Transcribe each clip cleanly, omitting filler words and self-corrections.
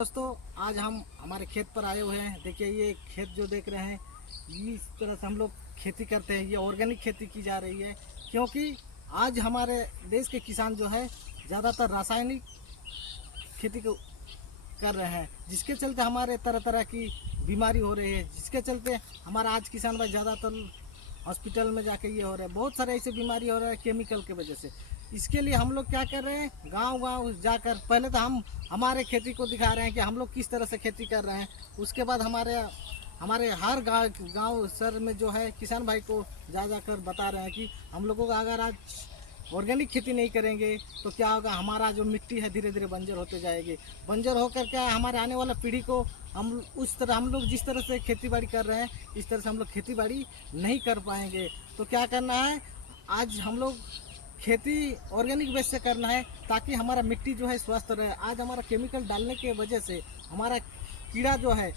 दोस्तों, आज हम हमारे खेत पर आए हुए हैं। देखिए, ये खेत जो देख रहे हैं, इस तरह से हम लोग खेती करते हैं। ये ऑर्गेनिक खेती की जा रही है, क्योंकि आज हमारे देश के किसान जो है ज़्यादातर रासायनिक खेती को कर रहे हैं, जिसके चलते हमारे तरह तरह की बीमारी हो रही है। जिसके चलते हमारा आज किसान भाई ज़्यादातर हॉस्पिटल में जाके ये हो रहा है। बहुत सारे ऐसे बीमारी हो रहा है केमिकल की वजह से। इसके लिए हम लोग क्या कर रहे हैं, गांव गांव जाकर पहले तो हम हमारे खेती को दिखा रहे हैं कि हम लोग किस तरह से खेती कर रहे हैं। उसके बाद हमारे हमारे हर गांव शहर में जो है किसान भाई को जा जाकर बता रहे हैं कि हम लोगों का अगर आज ऑर्गेनिक खेती नहीं करेंगे तो क्या होगा, हमारा जो मिट्टी है धीरे धीरे बंजर होते जाएगी। बंजर होकर क्या है, हमारे आने वाला पीढ़ी को हम लोग जिस तरह से खेती बाड़ी कर रहे हैं, इस तरह से हम लोग खेती बाड़ी नहीं कर पाएंगे। तो क्या करना है, आज हम लोग खेती ऑर्गेनिक बेस से करना है, ताकि हमारा मिट्टी जो है स्वस्थ रहे। आज हमारा केमिकल डालने की वजह से हमारा कीड़ा जो है,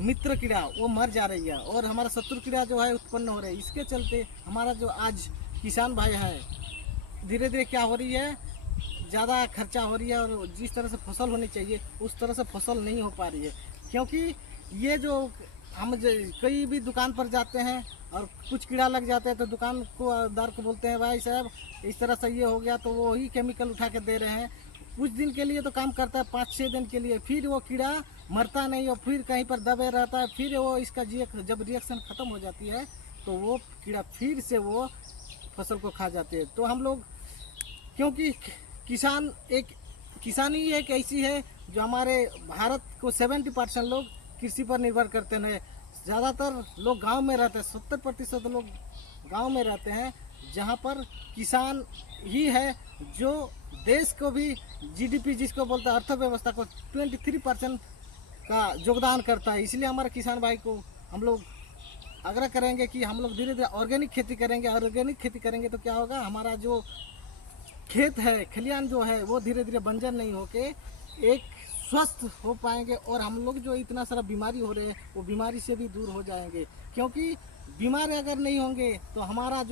मित्र कीड़ा, वो मर जा रही है और हमारा शत्रु कीड़ा जो है उत्पन्न हो रहा है। इसके चलते हमारा जो आज किसान भाई है, धीरे धीरे क्या हो रही है, ज़्यादा खर्चा हो रही है और जिस तरह से फसल होनी चाहिए उस तरह से फसल नहीं हो पा रही है। क्योंकि ये जो हम कई भी दुकान पर जाते हैं और कुछ कीड़ा लग जाता है तो दुकान को दार को बोलते हैं, भाई साहब इस तरह से ये हो गया, तो वो ही केमिकल उठा के दे रहे हैं। कुछ दिन के लिए तो काम करता है, 5-6 दिन के लिए, फिर वो कीड़ा मरता नहीं और फिर कहीं पर दबे रहता है। फिर वो इसका जब रिएक्शन ख़त्म हो जाती है तो वो कीड़ा फिर से वो फसल को खा जाते हैं। तो हम लोग, क्योंकि किसानी एक ऐसी है जो हमारे भारत को 70% लोग कृषि पर निर्भर करते हैं। ज़्यादातर लोग गांव में रहते हैं, 70% लोग गांव में रहते हैं, जहां पर किसान ही है जो देश को भी जीडीपी जिसको बोलते हैं अर्थव्यवस्था को 23% का योगदान करता है। इसलिए हमारे किसान भाई को हम लोग आग्रह करेंगे कि हम लोग धीरे धीरे ऑर्गेनिक खेती करेंगे। ऑर्गेनिक खेती करेंगे तो क्या होगा, हमारा जो खेत है, खलियान जो है, वो धीरे धीरे बंजर नहीं होके एक स्वस्थ हो पाएंगे और हम लोग जो इतना सारा बीमारी हो रहे हैं वो बीमारी से भी दूर हो जाएंगे। क्योंकि बीमार अगर नहीं होंगे तो हमारा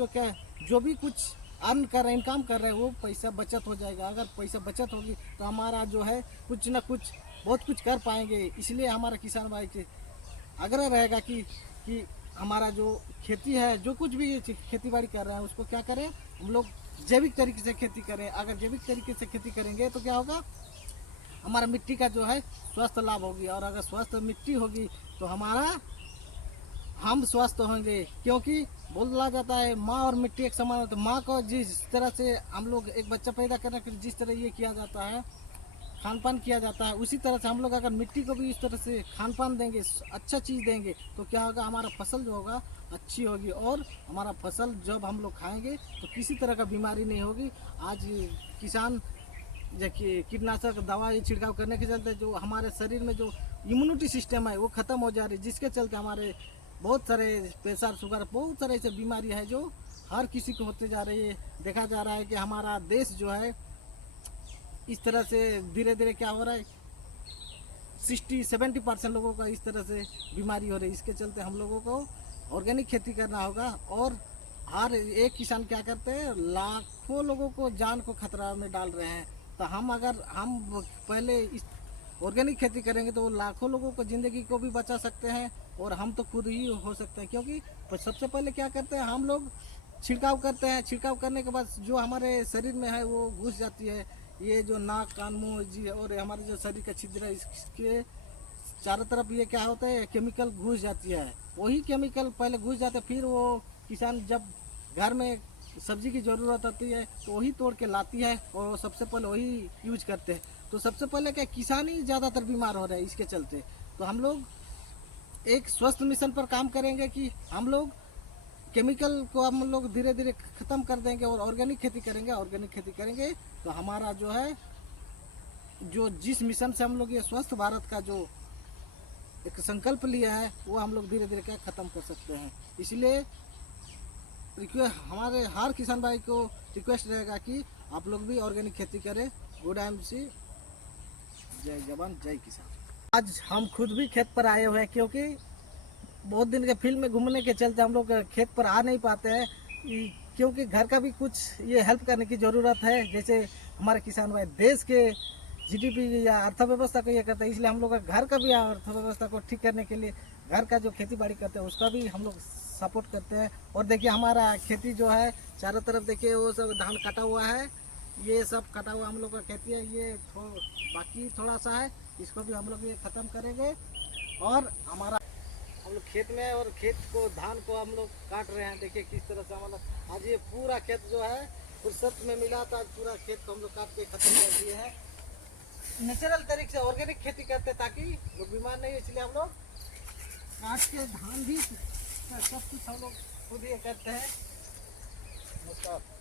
जो भी कुछ अर्न कर रहे हैं, इनकम कर रहे हैं, वो पैसा बचत हो जाएगा। अगर पैसा बचत होगी तो हमारा जो है कुछ ना कुछ बहुत कुछ कर पाएंगे। इसलिए हमारा किसान भाई के आग्रह रहेगा कि हमारा जो खेती है, जो कुछ भी खेती बाड़ी कर रहे हैं, उसको क्या करें, हम लोग जैविक तरीके से खेती करें। अगर जैविक तरीके से खेती करेंगे तो क्या होगा, हमारा मिट्टी का जो है स्वस्थ लाभ होगी। और अगर स्वस्थ मिट्टी होगी तो हम स्वस्थ होंगे। क्योंकि बोला जाता है माँ और मिट्टी एक समान होता है। माँ को जिस तरह से हम लोग एक बच्चा पैदा करने के लिए जिस तरह ये किया जाता है, खान पान किया जाता है, उसी तरह से हम लोग अगर मिट्टी को भी इस तरह से खान पान देंगे, अच्छा चीज़ देंगे, तो क्या होगा, हमारा फसल जो होगा अच्छी होगी। और हमारा फसल जब हम लोग खाएंगे तो किसी तरह का बीमारी नहीं होगी। आज किसान कीटनाशक दवा छिड़काव करने के चलते जो हमारे शरीर में जो इम्यूनिटी सिस्टम है वो ख़त्म हो जा रही है, जिसके चलते हमारे बहुत सारे प्रेशर, शुगर, बहुत सारे ऐसे बीमारी है जो हर किसी को होते जा रही है। देखा जा रहा है कि हमारा देश जो है इस तरह से धीरे धीरे क्या हो रहा है, 60-70% लोगों का इस तरह से बीमारी हो रही है। इसके चलते हम लोगों को ऑर्गेनिक खेती करना होगा। और हर एक किसान क्या करते हैं, लाखों लोगों को जान को खतरा में डाल रहे हैं। तो अगर हम पहले इस ऑर्गेनिक खेती करेंगे तो लाखों लोगों को ज़िंदगी को भी बचा सकते हैं और हम तो खुद ही हो सकते हैं। क्योंकि सबसे पहले क्या करते हैं, हम लोग छिड़काव करते हैं। छिड़काव करने के बाद जो हमारे शरीर में है वो घुस जाती है, ये जो नाक, कान, मुँह जी और हमारे जो शरीर का छिद्र है, इसके चारों तरफ ये क्या होता है, केमिकल घुस जाती है। वही केमिकल पहले घुस जाते, फिर वो किसान जब घर में सब्जी की ज़रूरत होती है तो वही तोड़ के लाती है और सबसे पहले वही यूज करते हैं। तो सबसे पहले क्या, किसान ही ज़्यादातर बीमार हो रहे हैं इसके चलते। तो हम लोग एक स्वस्थ मिशन पर काम करेंगे कि हम लोग केमिकल को हम लोग धीरे धीरे ख़त्म कर देंगे और ऑर्गेनिक खेती करेंगे। ऑर्गेनिक खेती करेंगे तो हमारा जो है, जो जिस मिशन से हम लोग ये स्वस्थ भारत का जो एक संकल्प लिया है वो हम लोग धीरे धीरे क्या ख़त्म कर सकते हैं। इसलिए हमारे हर किसान भाई को रिक्वेस्ट रहेगा कि आप लोग भी ऑर्गेनिक खेती करें। गुड MC, जय जवान जय किसान। आज हम खुद भी खेत पर आए हुए हैं, क्योंकि बहुत दिन के फील्ड में घूमने के चलते हम लोग खेत पर आ नहीं पाते हैं, क्योंकि घर का भी कुछ ये हेल्प करने की ज़रूरत है। जैसे हमारे किसान भाई देश के जीडीपी या अर्थव्यवस्था को ये करते हैं, इसलिए हम लोग का घर का भी अर्थव्यवस्था को ठीक करने के लिए घर का जो खेती बाड़ी करते हैं उसका भी हम लोग सपोर्ट करते हैं। और देखिए हमारा खेती जो है चारों तरफ देखिए वो सब धान कटा हुआ है, ये सब कटा हुआ हम लोग का खेती है, ये बाकी थोड़ा सा है, इसको भी हम लोग ये ख़त्म करेंगे। और हमारा हम लोग खेत में और खेत को धान को हम लोग काट रहे हैं, देखिए किस तरह से हमारा आज ये पूरा खेत जो है फुर्सत में मिला था, पूरा खेत को हम लोग काट के खत्म कर दिए हैं। नेचुरल तरीके से ऑर्गेनिक खेती करते हैं ताकि लोग बीमार नहीं, इसलिए हम लोग काट के धान भी सब कुछ हम लोग खुद ही करते हैं। नमस्कार।